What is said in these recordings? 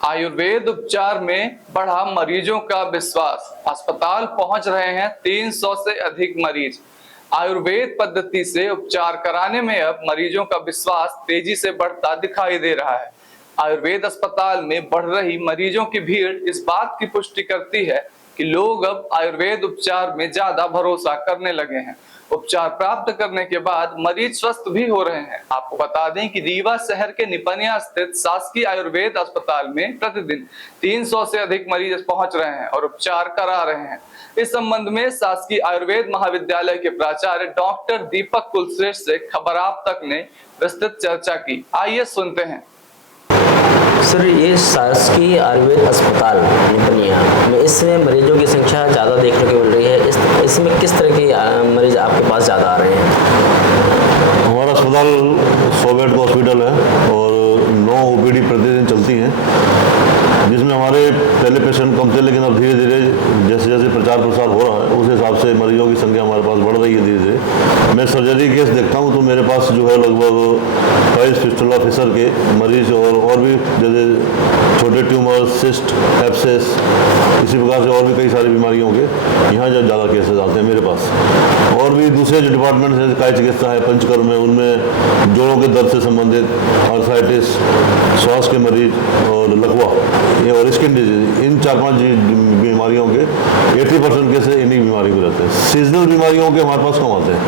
आयुर्वेद उपचार में बढ़ा मरीजों का विश्वास। अस्पताल पहुंच रहे हैं 300 से अधिक मरीज। आयुर्वेद पद्धति से उपचार कराने में अब मरीजों का विश्वास तेजी से बढ़ता दिखाई दे रहा है। आयुर्वेद अस्पताल में बढ़ रही मरीजों की भीड़ इस बात की पुष्टि करती है कि लोग अब आयुर्वेद उपचार में ज्यादा भरोसा करने लगे हैं। उपचार प्राप्त करने के बाद मरीज स्वस्थ भी हो रहे हैं। आपको बता दें कि रीवा शहर के निपनिया स्थित शासकीय आयुर्वेद अस्पताल में प्रतिदिन 300 से अधिक मरीज पहुंच रहे हैं और उपचार करा रहे हैं। इस संबंध में शासकीय आयुर्वेद महाविद्यालय के प्राचार्य डॉक्टर दीपक कुलश्रेष्ठ से खबर आप तक ने विस्तृत चर्चा की। आइए सुनते हैं। सर, ये शासकीय आयुर्वेद अस्पताल निपनिया में इस समय मरीजों की संख्या ज़्यादा देखने को मिल रही है। इसमें किस तरह के मरीज आपके पास ज़्यादा आ रहे हैं? हमारा अस्पताल 100 बेड का हॉस्पिटल है और 9 ओपीडी प्रतिदिन चलती हैं, जिसमें हमारे पहले पेशेंट कम थे, लेकिन अब धीरे धीरे जैसे जैसे प्रचार प्रसार हो रहा है उस हिसाब से मरीजों की संख्या हमारे पास बढ़ रही है धीरे धीरे। मैं सर्जरी केस देखता हूँ तो मेरे पास जो है लगभग 22 फिस्टुला फिशर के मरीज और भी जैसे छोटे ट्यूमर, सिस्ट, एब्सेस, इसी प्रकार से और भी कई सारी बीमारियों के यहाँ जो ज़्यादा केसेस आते हैं मेरे पास। और भी दूसरे जो डिपार्टमेंट्स हैं, काय चिकित्सा है, पंचकर्म है, उनमें जोड़ों के दर्द से संबंधित, आर्थराइटिस, श्वास के मरीज और लकवा ये और स्किन डिजीज, इन 4-5 बीमारियों के 80% केसेस इन्हीं बीमारी को रहते हैं। सीजनल बीमारियों के हमारे पास कम आते हैं,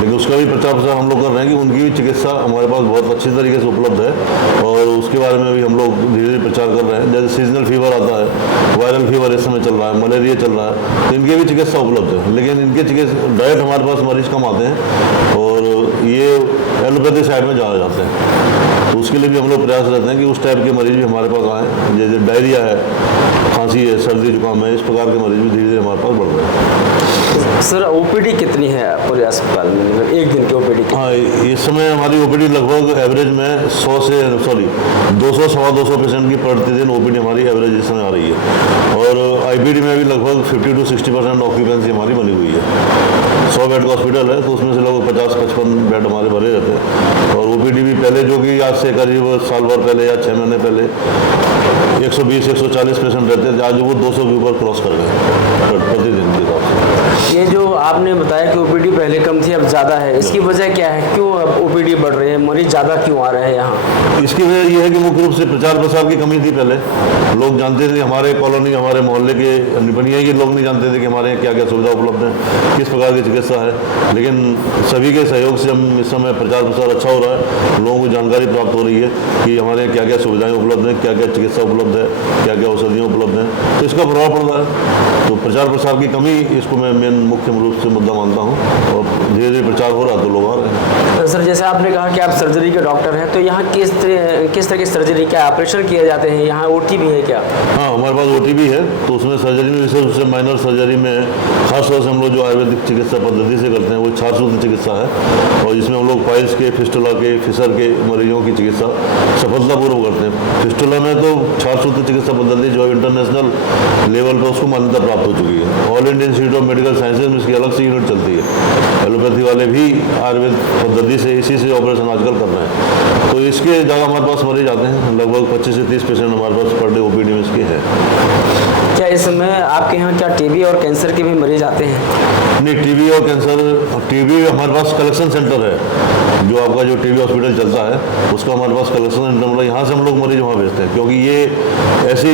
लेकिन उसका भी प्रचार प्रसार हम लोग कर रहे हैं कि उनकी भी चिकित्सा हमारे पास बहुत अच्छी तरीके से उपलब्ध है और उसके बारे में भी हम लोग धीरे धीरे प्रचार कर रहे हैं। जैसे सीजनल फीवर आता है, वायरल फीवर इस समय चल रहा है, मलेरिया चल रहा है, तो इनकी भी चिकित्सा उपलब्ध है, लेकिन इनके चिकित्सा डायरेक्ट हमारे पास मरीज कम आते हैं और ये एलोपैथी साइड में ज़्यादा जाते हैं। तो उसके लिए भी हम लोग प्रयास रहते हैं कि उस टाइप के मरीज भी हमारे पास आएँ। जैसे डायरिया है, खांसी है, सर्दी जुकाम है, इस प्रकार के मरीज भी धीरे धीरे हमारे पास बढ़ रहे हैं। सर, ओपीडी कितनी है पूरे अस्पताल में, मतलब एक दिन की ओपीडी? हाँ, इस समय हमारी ओपीडी लगभग एवरेज में 200 सवा 200 पेशेंट की प्रतिदिन ओपीडी हमारी एवरेज इस समय आ रही है और आईपीडी में भी लगभग 50 से 60% ऑक्यूपेंसी हमारी बनी हुई है। 100 बेड का हॉस्पिटल है तो उसमें से लगभग 50-55 बेड हमारे भरे रहते हैं और ओपीडी भी पहले जो कि आज से करीब साल भर पहले या 6 महीने पहले 120-140 पेशेंट रहते थे, आज वो 200 के ऊपर क्रॉस कर गए प्रतिदिन के हिसाब से। ये जो आपने बताया कि ओपीडी पहले कम थी अब ज़्यादा है, इसकी वजह क्या है? क्यों अब ओपीडी बढ़ रही है, मरीज ज़्यादा क्यों आ रहे हैं यहाँ? इसकी वजह यह है कि मुख्य रूप से प्रचार प्रसार की कमी थी। पहले लोग जानते थे, हमारे कॉलोनी, हमारे मोहल्ले के निपनिया के लोग नहीं जानते थे कि हमारे यहाँ क्या क्या सुविधा उपलब्ध है, किस प्रकार की चिकित्सा है। लेकिन सभी के सहयोग से हम इस समय प्रचार प्रसार अच्छा हो रहा है, लोगों को जानकारी प्राप्त हो रही है कि हमारे यहाँ क्या क्या सुविधाएँ उपलब्ध हैं, क्या क्या चिकित्सा उपलब्ध है, क्या क्या औषधियाँ उपलब्ध हैं, तो इसका प्रभाव पड़ रहा है। तो प्रचार प्रसार की कमी, इसको मैं मेन मुख्य रूप से मुद्दा मानता हूँ और धीरे धीरे प्रचार हो रहा है तो लोग आ रहे हैं। सर, जैसे आपने कहा कि आप सर्जरी के डॉक्टर हैं, तो यहाँ किस तरह की सर्जरी, क्या ऑपरेशन किए जाते हैं? यहाँ ओटी भी है क्या? हाँ, हमारे पास ओटी भी है, तो उसमें सर्जरी में विशेष रूप से माइनर सर्जरी में खासतौर से हम लोग जो आयुर्वेदिक चिकित्सा पद्धति से करते हैं वो छारसूत्र चिकित्सा है और जिसमें हम लोग पाइल्स के, फिस्टुला के, फिशर के मरीजों की चिकित्सा सफलतापूर्वक करते हैं। फिस्टुला में तो छारसूत्र चिकित्सा पद्धति जो इंटरनेशनल लेवल पर उसको मान्यता प्राप्त हो चुकी है। All India institute of medical sciences में इसकी अलग से यूनिट चलती है। एलोपैथी वाले भी आयुर्वेद पद्धति से इसी से ऑपरेशन आजकल कर रहे हैं, तो इसके ज़्यादा हमारे पास मरीज आते हैं। लगभग 25 से 30 पेशेंट हमारे पास पर डे ओपीडी में इसके हैं। क्या इस समय आपके यहाँ क्या टीबी और कैंसर के भी मरीज आते हैं? नहीं, टीबी और कैंसर, टीबी हमारे पास कलेक्शन सेंटर है, जो आपका जो टीबी हॉस्पिटल चलता है उसका हमारे पास कलेक्शन सेंटर, मतलब यहाँ से हम लोग मरीज वहाँ भेजते हैं, क्योंकि ये ऐसी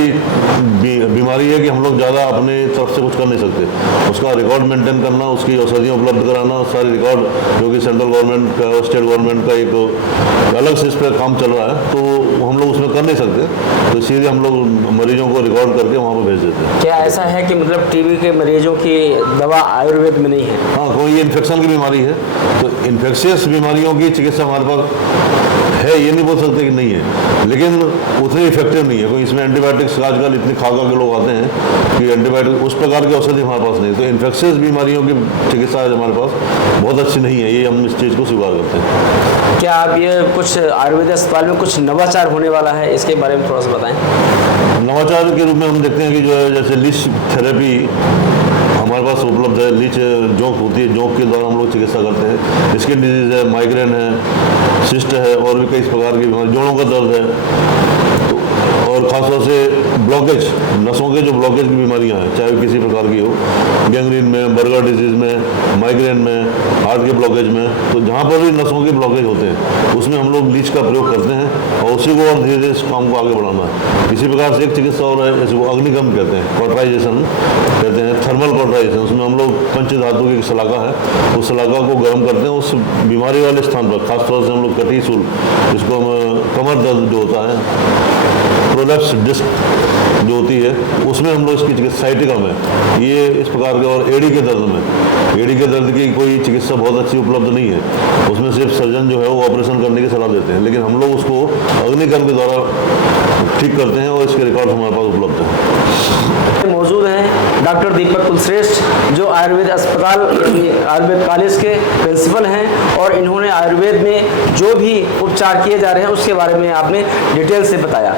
बीमारी है कि हम लोग ज़्यादा अपने तरफ से कुछ कर नहीं सकते। उसका रिकॉर्ड मेंटेन करना, उसकी औषधियाँ उपलब्ध कराना, सारे रिकॉर्ड जो कि सेंट्रल गवर्नमेंट का और स्टेट गवर्नमेंट का एक अलग से इस पर काम चल रहा है, तो हम लोग उसमें कर नहीं सकते, तो इसीलिए हम लोग मरीजों को रिकॉर्ड करके वहाँ पर भेज देते हैं। क्या ऐसा है कि मतलब टीबी के मरीजों की दवा आयुर्वेद में नहीं है? हाँ, कोई इन्फेक्शन की बीमारी है तो इन्फेक्शियस बीमारियों की चिकित्सा हमारे पास है, ये नहीं बोल सकते कि नहीं है, लेकिन उतनी इफेक्टिव नहीं है। कोई इसमें एंटीबायोटिक्स आजकल इतनी खा के लोग आते हैं कि एंटीबायोटिक उस प्रकार की औषधि हमारे पास नहीं, तो इन्फेक्शियस बीमारियों की चिकित्सा हमारे पास बहुत अच्छी नहीं है, ये हम इस चीज़ को स्वीकार करते हैं। क्या आप ये कुछ आयुर्वेद अस्पताल में कुछ नवाचार होने वाला है, इसके बारे में थोड़ा सा बताएं। नवाचार के रूप में हम देखते हैं कि जो है जैसे लिच थेरेपी हमारे पास उपलब्ध है। लीच जोंक होती है, जोंक के द्वारा हम लोग चिकित्सा करते हैं। स्किन डिजीज़ है, माइग्रेन है, सिस्ट है और भी कई प्रकार की बीमारी, जोड़ों का दर्द है। तो और और खासतौर से ब्लॉकेज, नसों के जो ब्लॉकेज की बीमारियां हैं, चाहे वो किसी प्रकार की हो, गैंग्रीन में, बर्गर डिजीज में, माइग्रेन में, हार्ट के ब्लॉकेज में, तो जहाँ पर भी नसों के ब्लॉकेज होते हैं उसमें हम लोग लीच का प्रयोग करते हैं और उसी को और धीरे धीरे इस काम को आगे बढ़ाना है। इसी प्रकार से एक चिकित्सा और है, इसको अग्निकम कहते हैं, कॉटराइजेशन कहते हैं, थर्मल कॉटराइजेशन। उसमें हम लोग पंच धातु की शलाका है, उस शलाका को गर्म करते हैं, उस बीमारी वाले स्थान पर, खासतौर से हम लोग कटी सूल, जिसको हम कमर दर्द जो होता है, प्रोलैप्स डिस्क जो होती है, उसमें हम लोग इसकी चिकित्सा साइटिका में ये इस प्रकार के, और एड़ी के दर्द में, एड़ी के दर्द की कोई चिकित्सा बहुत अच्छी उपलब्ध नहीं है, उसमें सिर्फ सर्जन जो है वो ऑपरेशन करने की सलाह देते हैं, लेकिन हम लोग उसको अग्निकर्म के द्वारा ठीक करते हैं और इसके रिकॉर्ड हमारे पास उपलब्ध हैं। मौजूद हैं डॉक्टर दीपक कुलश्रेष्ठ, जो आयुर्वेद अस्पताल आयुर्वेद कॉलेज के प्रिंसिपल हैं, और इन्होंने आयुर्वेद में जो भी उपचार किए जा रहे हैं उसके बारे में आपने डिटेल से बताया।